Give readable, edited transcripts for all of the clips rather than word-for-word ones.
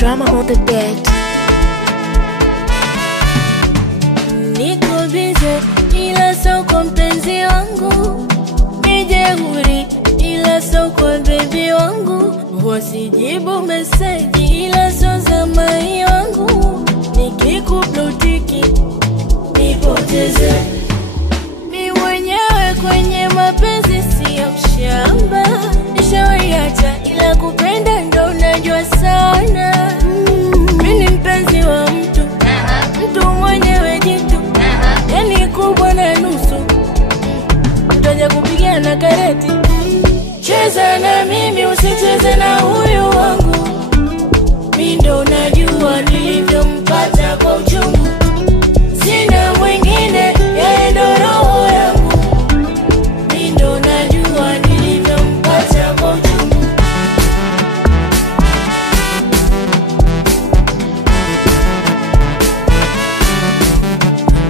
Drama on the beat. Niko bize ila so kwa mpenzi wangu, mijehuri ila so kwa baby wangu, wasijibu meseji ila so za mai wangu, nikikuplotiki nipoteze. Mi mwenyewe kwenye mapenzi siyo mshamba, nishawaiacha ila kupenda ndo unajua sana. Mini mpenzi wa mtu, mtu mwenyewe jitu, yani kubwa na nusu, tutaja kupigana kareti. Cheza na mimi usicheze na huyu wangu, mi ndo najua nilivyompata kwa uchungu. Sina mwingine, yeye ndo roho yangu, mi ndo najua nilivyompata kwa uchungu.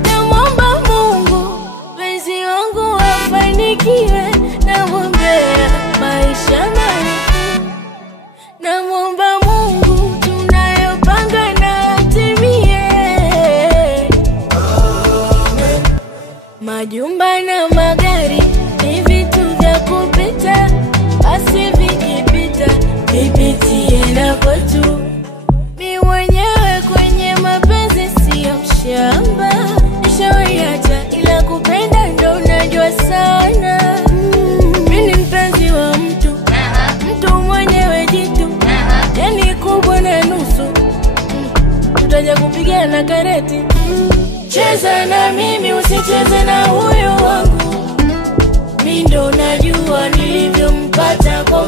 Namwomba Mungu penzi wangu afanikiwe, namwombea maisha marefu. Namwomba Mungu tunayopanga na atimie, majumba na magari ni vitu vya kupita, basi vikipita vipitie na kwetu. Mi mwenyewe kwenye mapenzi siyo mshamba, nishawaiacha ila kupenda ndo unajua sana. Mini mpenzi wa mtu, mtu mwenyewe jitu, yani kubwa na nusu, tutaja kupigana kareti. Cheza na mimi usicheze na huyu wangu, mi ndo najua nilivyompata kwa